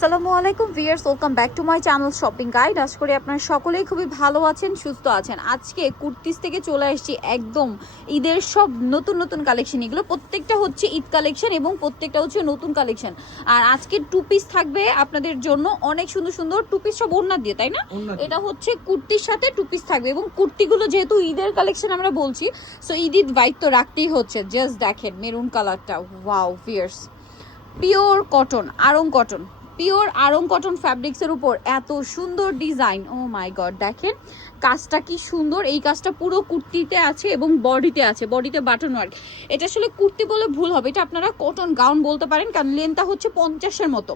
আসসালামু আলাইকুম viewers welcome back to my channel shopping guide. আশা করি আপনারা সকলেই খুবই ভালো আছেন সুস্থ আছেন। আজকে কুর্তিস থেকে চলে আসছি একদম ঈদের সব নতুন নতুন কালেকশন এগুলো। প্রত্যেকটা হচ্ছে ঈদ কালেকশন এবং প্রত্যেকটা হচ্ছে নতুন কালেকশন আর আজকে টু পিস থাকবে আপনাদের জন্য অনেক সুন্দর সুন্দর টু পিস সব ওড়না দিয়ে তাই না? এটা হচ্ছে কুর্তির সাথে টু পিস থাকবে এবং কুর্তিগুলো যেহেতু ঈদের কালেকশন আমরা বলছি সো ঈদ ঈদ বাইক তো রাখতেই হচ্ছে। জাস্ট দেখেন মেরুন কালারটা wow fierce pure cotton Aarong cotton pure Aarong cotton ফ্যাব্রিক্সের উপর এত সুন্দর ডিজাইন ও মাই গড দেখেন, কাজটা কি সুন্দর। এই কাজটা পুরো কুর্তিতে আছে এবং বডিতে আছে, বডিতে বাটন ওয়ার্ক এটা আসলে কুর্তি বলে ভুল হবে, এটা আপনারা কটন গাউন বলতে পারেন, কারণ লেন্থটা হচ্ছে পঞ্চাশের মতো।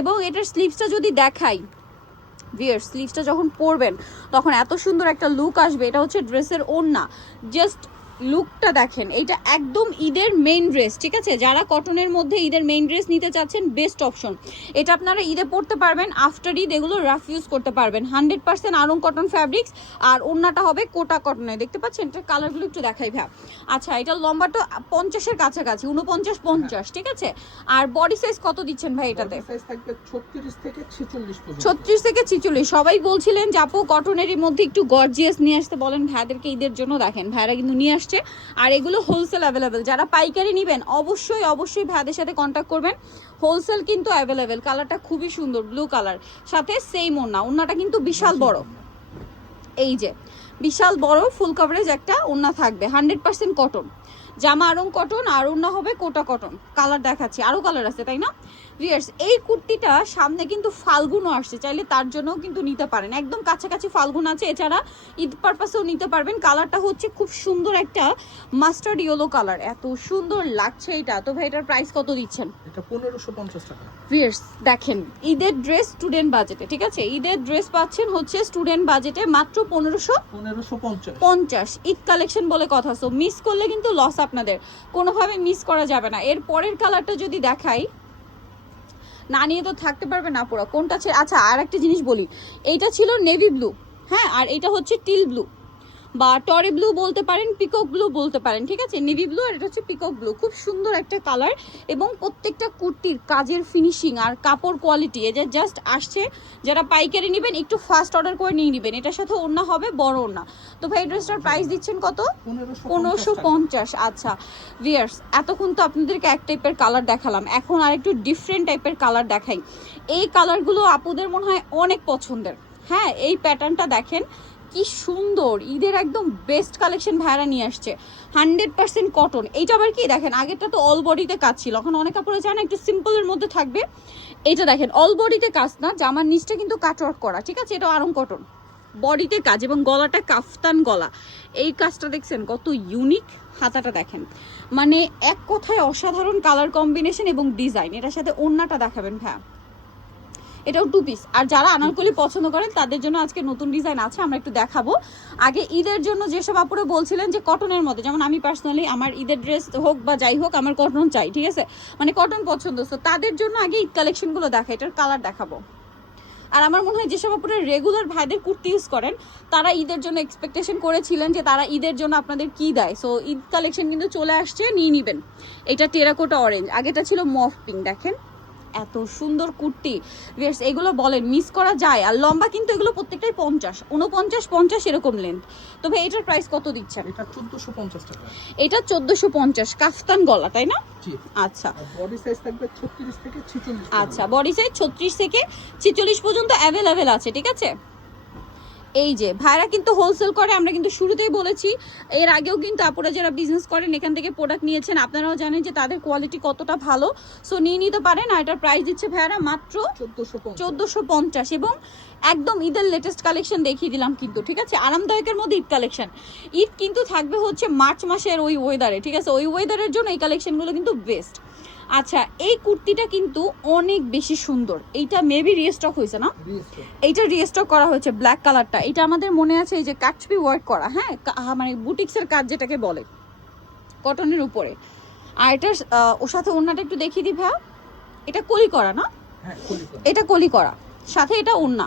এবং এটার স্লিভসটা যদি দেখাই ভিয়ার স্লিভসটা যখন পরবেন, তখন এত সুন্দর একটা লুক আসবে, এটা হচ্ছে ড্রেসের ওড়না। জাস্ট লুকটা দেখেন এটা একদম ঈদের মেইন ড্রেস ঠিক আছে? যারা কটনের মধ্যে ঈদের মেইন ড্রেস নিতে চাচ্ছেন বেস্ট অপশন এটা আপনারা ঈদে পড়তে পারবেন আফটার ঈদ এগুলো রাফ ইউজ করতে পারবেন। Hundred percent Aarong cotton fabrics আর ওড়নাটা হবে কোটা কটনের দেখতে পাচ্ছেন? এটা কালারগুলো একটু দেখাই ভ্যা আচ্ছা এটা লম্বাটা পঞ্চাশের কাছাকাছি উনপঞ্চাশ পঞ্চাশ ঠিক আছে? আর বডি সাইজ কত দিচ্ছেন ভাই এটাতে? Body size থাকবে 36 থেকে 46 পর্যন্ত। ছত্রিশ থেকে ছিচল্লিশ। সবাই বলছিলেন যে আপু কটনেরই মধ্যে একটু গর্জিয়াস নিয়ে আসতে বলেন। ভাইদেরকে ঈদের জন্য দেখেন। ভাইরা কিন্তু নিয়ে আসছে। আর এগুলো হোলসেল অ্যাভেলেবেল যারা পাইকারি নেবেন, অবশ্যই অবশ্যই ভাইদের সাথে কন্ট্যাক্ট করবেন। হোলসেল কিন্তু অ্যাভেলেবেল কালারটা খুবই সুন্দর ব্লু কালার সাথে সেম ওড়না। ওড়নাটা কিন্তু বিশাল বড়। এই যে, বিশাল বড় ফুল কভারেজ একটা ওড়না থাকবে। হান্ড্রেড পার্সেন্ট কটন জামা আরং কটন আর ওড়না হবে কোটা কটন কালার দেখাচ্ছি। আরও কালার আছে, তাই না? ভিয়ার্স এই কুর্তিটা সামনে কিন্তু ফাল্গুনও আসছে। চাইলে তার জন্যও কিন্তু নিতে পারেন। একদম কাছাকাছি ফাল্গুন আছে এছাড়া ঈদ পারপাসেও নিতে পারবেন। কালারটা হচ্ছে খুব সুন্দর একটা মাস্টার্ড ইয়েলো কালার এত সুন্দর লাগছে এটা। তো ভাই এটার প্রাইস কত দিচ্ছেন? এটা 1550 টাকা। দেখেন ঈদের ড্রেস স্টুডেন্ট বাজেটে ঠিক আছে? ঈদের ড্রেস পাচ্ছেন হচ্ছে স্টুডেন্ট বাজেটে মাত্র পনেরোশো 1550 পঞ্চাশ। ঈদ কালেকশন বলে কথা। সো মিস করলে কিন্তু লস আপনাদের। কোনোভাবে মিস করা যাবে না। এর পরের কালারটা যদি দেখাই না নিয়ে তো থাকতে পারবে না পোড়া কোনটা আচ্ছা আর একটা জিনিস বলি। এইটা ছিল নেভি ব্লু হ্যাঁ? আর এটা হচ্ছে টিল ব্লু বা টরি ব্লু বলতে পারেন পিকক ব্লু বলতে পারেন ঠিক আছে? নেভি ব্লু আর এটা হচ্ছে পিকক ব্লু। খুব সুন্দর একটা কালার এবং প্রত্যেকটা কুর্তির কাজের ফিনিশিং আর কাপড় কোয়ালিটি এটা জাস্ট আসছে যারা পাইকারি নেবেন একটু ফাস্ট অর্ডার করে নিয়ে নেবেন। এটার সাথে ওড়না হবে বড় ওড়না। তো ভাই ড্রেসটার প্রাইস দিচ্ছেন কত? 1550 পনেরোশো পঞ্চাশ আচ্ছা। ভিয়ার্স এতক্ষণ তো আপনাদেরকে এক টাইপের কালার দেখালাম। এখন আর একটু ডিফারেন্ট টাইপের কালার দেখাই। এই কালারগুলো আপুদের মনে হয় অনেক পছন্দের। হ্যাঁ এই প্যাটার্নটা দেখেন। কি সুন্দর, ঈদের একদম বেস্ট কালেকশন ভাইরা নিয়ে আসছে। হান্ড্রেড পার্সেন্ট কটন এইটা আবার কি? দেখেন, আগেরটা তো অল বডিতে কাজ ছিল। এখন অনেক কাপড়ে চায় না, একটু সিম্পলের মধ্যে থাকবে। এটা দেখেন অল বডিতে কাজ না, জামার নিচটা কিন্তু কাটওয়ার্ক করা, ঠিক আছে? এটা আরং কটন বডিতে কাজ এবং গলাটা কাফতান গলা। এই কাজটা দেখছেন, কত ইউনিক হাতাটা দেখেন। মানে এক কথায় অসাধারণ কালার কম্বিনেশন এবং ডিজাইন এটার সাথে ওড়নাটা দেখাবেন ভ্যা এটাও টু পিস আর যারা আনারকলি পছন্দ করেন তাদের জন্য আজকে নতুন ডিজাইন আছে আমরা একটু দেখাবো। আগে ঈদের জন্য যেসব আপুরে বলছিলেন যে কটনের মধ্যে যেমন আমি পার্সোনালি আমার ঈদের ড্রেস হোক বা যাই হোক আমার কটন চাই ঠিক আছে? মানে কটন পছন্দ। তো তাদের জন্য আগে ঈদ কালেকশনগুলো দেখা এটার কালার দেখাবো। আর আমার মনে হয় যেসব আপনারা রেগুলার ভাইদের কুর্তি ইউজ করেন তারা ঈদের জন্য এক্সপেকটেশন করেছিলেন যে তারা ঈদের জন্য আপনাদের কি দেয়। সো ঈদ কালেকশন কিন্তু চলে আসছে নিয়ে নিবেন। এটা টেরাকোটা অরেঞ্জ আগেটা ছিল মফ পিঙ্ক দেখেন। এত সুন্দর কুর্তি। ভিয়ার্স এগুলো বলেন মিস করা যায়। আর লম্বা কিন্তু এগুলো প্রত্যেকটাই পঞ্চাশ। উনপঞ্চাশ পঞ্চাশ এরকম লেন্থ তবে ভাই এটার প্রাইস কত দিচ্ছেন এটা 1450 টাকা। এটা চোদ্দোশো পঞ্চাশ কাফতান গলা তাই না? আচ্ছা। বডি সাইজ থাকবে 36 থেকে 46 আচ্ছা বডি সাইজ ছত্রিশ থেকে ছেচল্লিশ পর্যন্ত অ্যাভেলেবেল আছে ঠিক আছে? এই যে ভাইরা কিন্তু হোলসেল করে আমরা কিন্তু শুরুতেই বলেছি। এর আগেও কিন্তু আপুরা যারা বিজনেস করেন এখান থেকে প্রোডাক্ট নিয়েছেন আপনারাও জানেন যে তাদের কোয়ালিটি কতটা ভালো। সো নিয়ে নিতে পারেন আর এটার প্রাইস দিচ্ছে ভাইরা মাত্র 1450 চোদ্দোশো পঞ্চাশ এবং একদম ঈদের লেটেস্ট কালেকশন দেখিয়ে দিলাম কিন্তু ঠিক আছে? আরামদায়কের মধ্যে ঈদ কালেকশন ঈদ কিন্তু থাকবে হচ্ছে মার্চ মাসের ওই ওয়েদারে ঠিক আছে? ওই ওয়েদারের জন্য এই কালেকশনগুলো কিন্তু বেস্ট আচ্ছা এই কুর্তিটা কিন্তু অনেক বেশি সুন্দর। এইটা মেবি রিস্টক হয়েছে না? এইটা রিস্টক করা হয়েছে ব্ল্যাক কালারটা এটা আমাদের মনে আছে এই যে কাটচুপি ওয়ার্ক করা হ্যাঁ? মানে বুটিক্সের কাজ যেটাকে বলে কটনের উপরে। আর এটা ওর সাথে ওড়নাটা একটু দেখিয়ে দিই ভাইয়া। এটা কলি করা না? হ্যাঁ, এটা কলি করা। সাথে এটা ওড়না।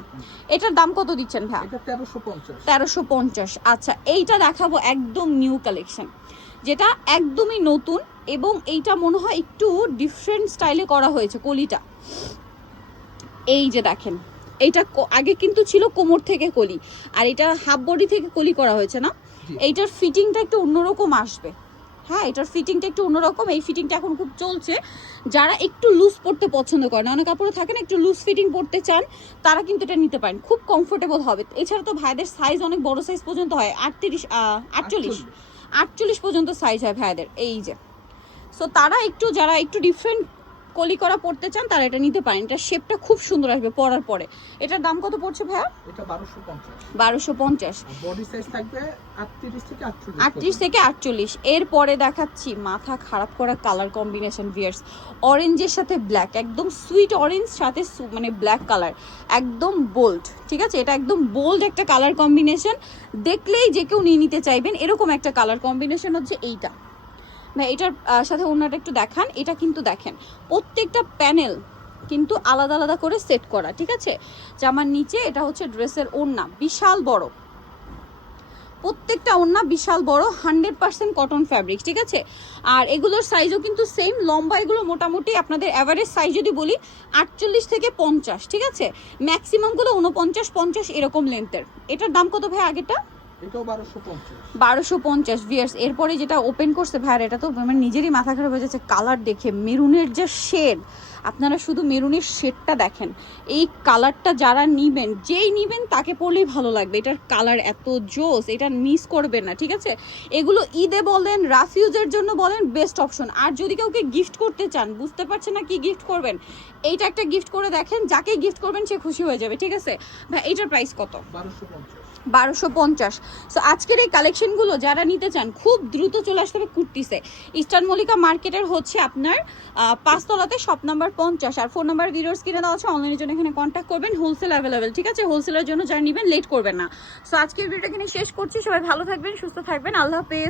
এটার দাম কত দিচ্ছেন ভাই এটা 1350 তেরোশো পঞ্চাশ। আচ্ছা এইটা দেখাবো একদম নিউ কালেকশন যেটা একদমই নতুন এবং এইটা মনে হয় একটু ডিফারেন্ট স্টাইলে করা হয়েছে কলিটা। এই যে দেখেন এইটা আগে কিন্তু ছিল কোমর থেকে কলি আর এটা হাফ বডি থেকে কলি করা হয়েছে না? এইটার ফিটিংটা একটু অন্যরকম আসবে। হ্যাঁ এটার ফিটিংটা একটু অন্যরকম এই ফিটিংটা এখন খুব চলছে। যারা একটু লুজ পড়তে পছন্দ করেন অনেক কাপড়ে থাকে না একটু লুজ ফিটিং পড়তে চান তারা কিন্তু এটা নিতে পারেন। খুব কমফোর্টেবল হবে। এছাড়া তো ভাইদের সাইজ অনেক বড় সাইজ পর্যন্ত হয় আটত্রিশ আটচল্লিশ। আটচল্লিশ। পর্যন্ত সাইজ হয় ভাইদের এই যে। সো তারা একটু যারা একটু ডিফারেন্ট কলি করা পড়তে চান তারা এটা নিতে পারেন। এটা শেপটা খুব সুন্দর আসবে পরার পরে। এটার দাম কত পড়ছে ভাইয়া? এটা বারোশো পঞ্চাশ। বারোশো পঞ্চাশ। আর বডি সাইজ থাকবে আটত্রিশ থেকে আটচল্লিশ আটত্রিশ থেকে আটচল্লিশ। এরপরে দেখাচ্ছি মাথা খারাপ করা কালার কম্বিনেশন ভিয়ার্স অরেঞ্জের সাথে ব্ল্যাক একদম সুইট অরেঞ্জ সাথে মানে ব্ল্যাক কালার একদম বোল্ড ঠিক আছে? এটা একদম বোল্ড একটা কালার কম্বিনেশন দেখলেই যে কেউ নিয়ে নিতে চাইবেন এরকম একটা কালার কম্বিনেশন হচ্ছে এইটা। এটার সাথে অন্যটা একটু দেখান, এটা কিন্তু দেখেন। প্রত্যেকটা প্যানেল কিন্তু আলাদা আলাদা করে সেট করা, ঠিক আছে? জামার নিচে এটা হচ্ছে ড্রেসের ওড়না, বিশাল বড়। প্রত্যেকটা ওড়না বিশাল বড়, হান্ড্রেড পার্সেন্ট কটন ফ্যাব্রিক, ঠিক আছে? আর এগুলোর সাইজও কিন্তু সেম লম্বা এগুলো মোটামুটি আপনাদের অ্যাভারেজ সাইজ যদি বলি, আটচল্লিশ থেকে পঞ্চাশ, ঠিক আছে? ম্যাক্সিমামগুলো উনপঞ্চাশ পঞ্চাশ এরকম লেন্থের এটার দাম কত ভাই আগেটা বারোশো পঞ্চাশ। ভিয়ার্স এরপরে যেটা ওপেন করছে ভাইয়ার, এটা তো আমার নিজেরই মাথা খারাপ হয়ে যাচ্ছে। কালার দেখে, মেরুনের যে শেড আপনারা শুধু মেরুনের শেডটা দেখেন। এই কালারটা যারা নিবেন, যেই নিবেন তাকে পরলেই ভালো লাগবে। এটার কালার এত জোস, এটা মিস করবেন না, ঠিক আছে? এগুলো ঈদে বলেন, রাফিউজের জন্য বলেন বেস্ট অপশন আর যদি কাউকে গিফট করতে চান, বুঝতে পারছেন না কি গিফট করবেন? এইটা একটা গিফট করে দেখেন, যাকে গিফট করবেন সে খুশি হয়ে যাবে, ঠিক আছে? ভাই এটার প্রাইস কত? বারোশো পঞ্চাশ। সো আজকের এই কালেকশনগুলো যারা নিতে চান, খুব দ্রুত চলে আসতে হবে কুর্তিসে। ইস্টার্ন মল্লিকা মার্কেটের হচ্ছে আপনার পাঁচতলাতে শপ নাম্বার পঞ্চাশ। আর ফোন নাম্বার ভিডিওস কিনে দেওয়া আছে অনলাইনের জন্য এখানে কন্ট্যাক্ট করবেন হোলসেল অ্যাভেলেবেল ঠিক আছে? হোলসেলের জন্য যারা নেবেন লেট করবেন না। সো আজকের ভিডিওটা এখানে শেষ করছি। সবাই ভালো থাকবেন, সুস্থ থাকবেন। আল্লাহ হাফেজ।